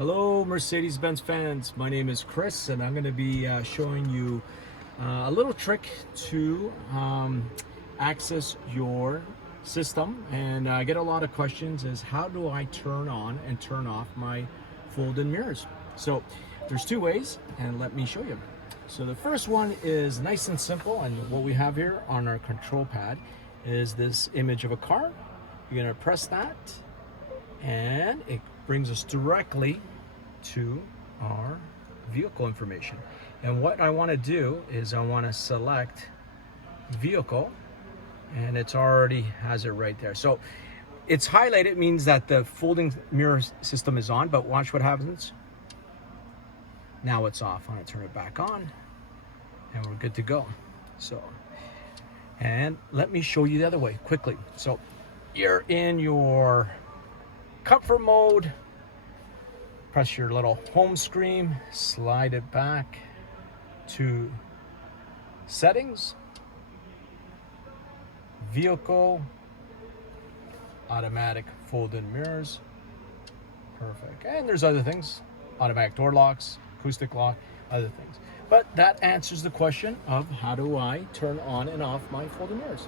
Hello, Mercedes-Benz fans. My name is Chris, and I'm going to be showing you a little trick to access your system. And I get a lot of questions is how do I turn on and turn off my fold-in mirrors? So there's two ways, and let me show you. So the first one is nice and simple, and what we have here on our control pad is this image of a car. You're going to press that, and it brings us directly to our vehicle information. And what I want to do is I want to select vehicle, and it's already has it right there. So it's highlighted, means that the folding mirror system is on, but watch what happens. Now it's off. I'm going to turn it back on, and we're good to go. So, and let me show you the other way quickly. So you're in your comfort mode, press your little home screen, slide it back to settings, vehicle, automatic fold-in mirrors, perfect. And there's other things, automatic door locks, acoustic lock, other things. But that answers the question of how do I turn on and off my fold-in mirrors.